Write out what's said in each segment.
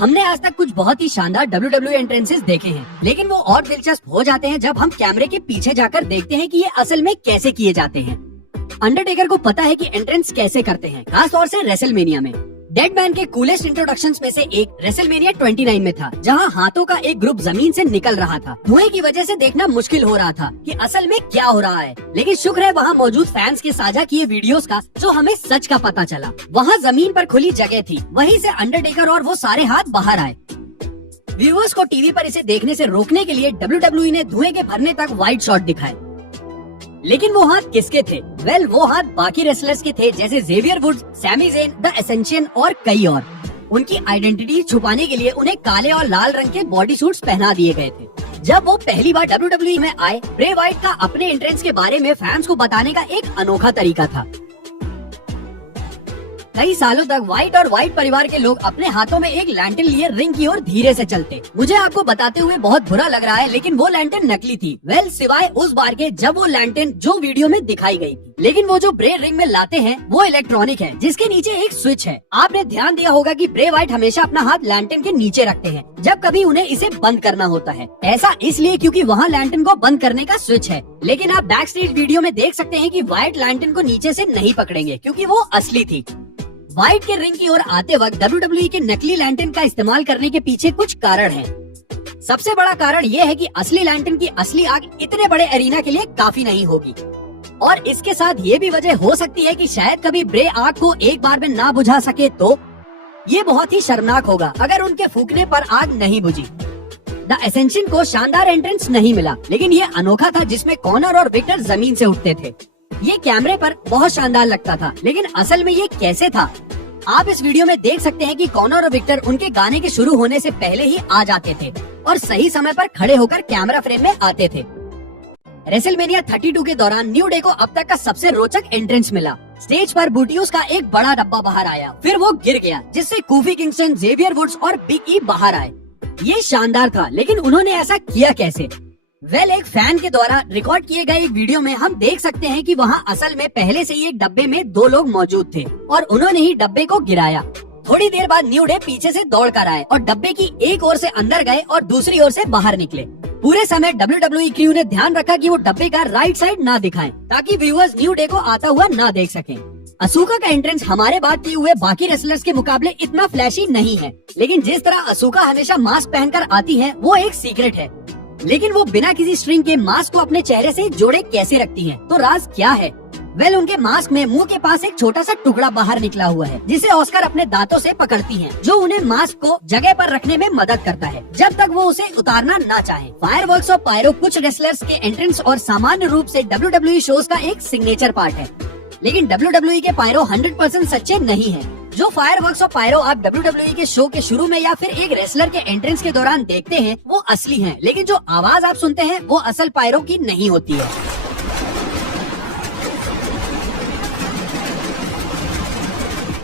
हमने आज तक कुछ बहुत ही शानदार WWE एंट्रेंसेस देखे हैं, लेकिन वो और दिलचस्प हो जाते हैं जब हम कैमरे के पीछे जाकर देखते हैं कि ये असल में कैसे किए जाते हैं। अंडरटेकर को पता है कि एंट्रेंस कैसे करते हैं, खास तौर से रेसलमेनिया में। डेड मैन के कूलेस्ट इंट्रोडक्शंस में से एक रेसलमेनिया 29 में था, जहां हाथों का एक ग्रुप जमीन से निकल रहा था। धुएं की वजह से देखना मुश्किल हो रहा था कि असल में क्या हो रहा है, लेकिन शुक्र है वहां मौजूद फैंस के साझा किए वीडियोस का, जो हमें सच का पता चला। वहां जमीन पर खुली जगह थी, वहीं से अंडरटेकर और वो सारे हाथ बाहर आए। व्यूअर्स को टीवी पर इसे देखने से रोकने के लिए WWE ने धुएं के भरने तक वाइड शॉट दिखाए। लेकिन वो हाथ किसके थे? वेल, वो हाथ बाकी रेसलर्स के थे, जैसे Xavier Woods, Sammy Zayn, the Ascension और कई और। उनकी आइडेंटिटी छुपाने के लिए उन्हें काले और लाल रंग के बॉडी सूट्स पहना दिए गए थे। जब वो पहली बार WWE में आए, ब्रे वाइट का अपने एंट्रेंस के बारे में फैंस को बताने का एक अनोखा तरीका था। कई सालों तक व्हाइट और व्हाइट परिवार के लोग अपने हाथों में एक लैंटर्न लिए रिंग की ओर धीरे से चलते। मुझे आपको बताते हुए बहुत बुरा लग रहा है, लेकिन वो लैंटर्न नकली थी। वेल, सिवाय उस बार के जब वो लैंटर्न जो वीडियो में दिखाई गई थी। लेकिन वो जो ब्रे रिंग में लाते हैं वो इलेक्ट्रॉनिक है, जिसके नीचे एक स्विच है। आपने ध्यान दिया होगा कि ब्रे वाइट हमेशा अपना हाथ लैंटर्न के नीचे रखते हैं जब कभी उन्हें इसे बंद करना होता है। ऐसा इसलिए क्योंकि वहाँ लैंटर्न को बंद करने का स्विच है। लेकिन आप बैक स्टेज वीडियो में देख सकते हैं कि व्हाइट लैंटर्न को नीचे से नहीं पकड़ेंगे, क्योंकि वो असली थी। व्हाइट के रिंग की ओर आते वक्त WWE के नकली लैंटर्न का इस्तेमाल करने के पीछे कुछ कारण हैं। सबसे बड़ा कारण ये है कि असली लैंटर्न की असली आग इतने बड़े एरिना के लिए काफी नहीं होगी, और इसके साथ ये भी वजह हो सकती है कि शायद कभी ब्रे आग को एक बार में ना बुझा सके, तो ये बहुत ही शर्मनाक होगा अगर उनके फूकने पर आग नहीं बुझी। द एसेंशियन को शानदार एंट्रेंस नहीं मिला, लेकिन ये अनोखा था जिसमें कॉनर और विक्टर जमीन से उठते थे। ये कैमरे पर बहुत शानदार लगता था, लेकिन असल में ये कैसे था? आप इस वीडियो में देख सकते हैं कि कॉनर और विक्टर उनके गाने के शुरू होने से पहले ही आ जाते थे और सही समय पर खड़े होकर कैमरा फ्रेम में आते थे। रेसलमेनिया 32 के दौरान न्यू डे को अब तक का सबसे रोचक एंट्रेंस मिला। स्टेज पर बूटियोस का एक बड़ा डब्बा बाहर आया, फिर वो गिर गया, जिससे कोफी किंगस्टन, जेवियर वुड्स और बिग ई बाहर आए। ये शानदार था, लेकिन उन्होंने ऐसा किया कैसे? वेल, एक फैन के द्वारा रिकॉर्ड किए गए एक वीडियो में हम देख सकते हैं कि वहाँ असल में पहले से ही एक डब्बे में 2 लोग मौजूद थे और उन्होंने ही डब्बे को गिराया। थोड़ी देर बाद न्यू डे पीछे से दौड़ कर आए और डब्बे की एक ओर से अंदर गए और दूसरी ओर से बाहर निकले। पूरे समय WWE क्रू ने ध्यान रखा कि वो डब्बे का राइट साइड ना दिखाएं, ताकि व्यूअर्स न्यू डे को आता हुआ ना देख सकें। असूका का एंट्रेंस हमारे बात किए हुए बाकी रेसलर्स के मुकाबले इतना फ्लैशी नहीं है, लेकिन जिस तरह असूका हमेशा मास्क पहनकर आती है वो एक सीक्रेट है। लेकिन वो बिना किसी स्ट्रिंग के मास्क को अपने चेहरे से जोड़े कैसे रखती हैं? तो राज क्या है? वेल, उनके मास्क में मुंह के पास एक छोटा सा टुकड़ा बाहर निकला हुआ है, जिसे ऑस्कर अपने दांतों से पकड़ती हैं, जो उन्हें मास्क को जगह पर रखने में मदद करता है जब तक वो उसे उतारना ना चाहे। फायरवर्क्स और पायरो कुछ रेसलर्स के एंट्रेंस और सामान्य रूप से WWE शोज का एक सिग्नेचर पार्ट है, लेकिन WWE के पायरो 100% सच्चे नहीं है। जो फायरवर्क्स और पायरो आप WWE के शो के शुरू में या फिर एक रेसलर के एंट्रेंस के दौरान देखते हैं वो असली हैं, लेकिन जो आवाज आप सुनते हैं वो असल पायरो की नहीं होती है।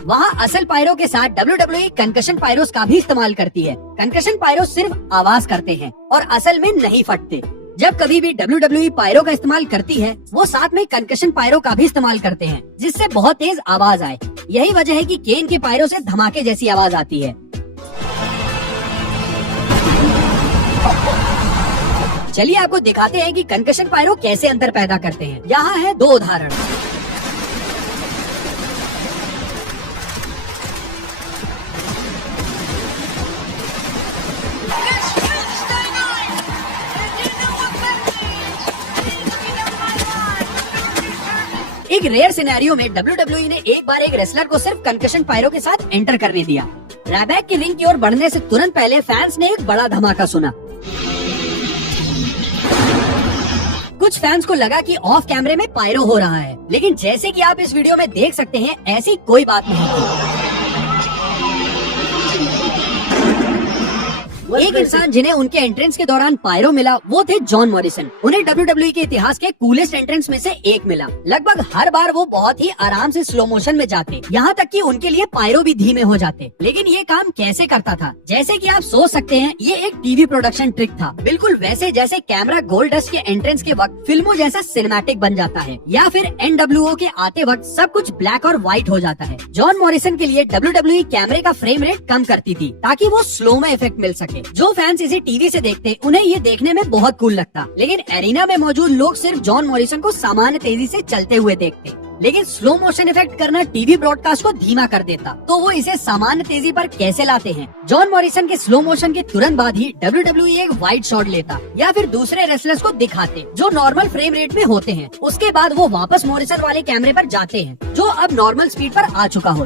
वहाँ असल पायरो के साथ WWE कंकशन पायरोस का भी इस्तेमाल करती है। कंकशन पायरो सिर्फ आवाज करते हैं और असल में नहीं फटते। जब कभी भी WWE पायरो का इस्तेमाल करती है, वो साथ में कंकशन पायरो का भी इस्तेमाल करते हैं, जिससे बहुत तेज आवाज आए। यही वजह है कि केन के पायरो से धमाके जैसी आवाज आती है। चलिए आपको दिखाते हैं कि कंकशन पायरो कैसे अंतर पैदा करते हैं। यहाँ है 2 उदाहरण। एक रेयर सिनेरियो में WWE ने एक बार एक रेसलर को सिर्फ कंकशन पायरो के साथ एंटर करने दिया। रैबैक की रिंग की ओर बढ़ने से तुरंत पहले फैंस ने एक बड़ा धमाका सुना। कुछ फैंस को लगा कि ऑफ कैमरे में पायरो हो रहा है, लेकिन जैसे कि आप इस वीडियो में देख सकते हैं, ऐसी कोई बात नहीं थी। एक इंसान जिन्हें उनके एंट्रेंस के दौरान पायरो मिला वो थे जॉन मॉरिसन। उन्हें WWE के इतिहास के कूलेस्ट एंट्रेंस में से एक मिला। लगभग हर बार वो बहुत ही आराम से स्लो मोशन में जाते, यहाँ तक कि उनके लिए पायरो भी धीमे हो जाते। लेकिन ये काम कैसे करता था? जैसे कि आप सोच सकते हैं, ये एक टीवी प्रोडक्शन ट्रिक था, बिल्कुल वैसे जैसे कैमरा गोल्ड डस्ट के एंट्रेंस के वक्त फिल्मों जैसा सिनेमैटिक बन जाता है, या फिर NWO के आते वक्त सब कुछ ब्लैक और व्हाइट हो जाता है। जॉन मॉरिसन के लिए WWE कैमरे का फ्रेम रेट कम करती थी ताकि वो स्लो में इफेक्ट मिल सके। जो फैंस इसे टीवी से देखते उन्हें ये देखने में बहुत कूल लगता, लेकिन एरिना में मौजूद लोग सिर्फ जॉन मॉरिसन को सामान्य तेजी से चलते हुए देखते। लेकिन स्लो मोशन इफेक्ट करना टीवी ब्रॉडकास्ट को धीमा कर देता, तो वो इसे सामान्य तेजी पर कैसे लाते हैं? जॉन मॉरिसन के स्लो मोशन के तुरंत बाद ही WWE एक वाइड शॉट लेता या फिर दूसरे रेसलर्स को दिखाते जो नॉर्मल फ्रेम रेट में होते हैं। उसके बाद वो वापस मॉरिसन वाले कैमरे पर जाते हैं जो अब नॉर्मल स्पीड पर आ चुका हो।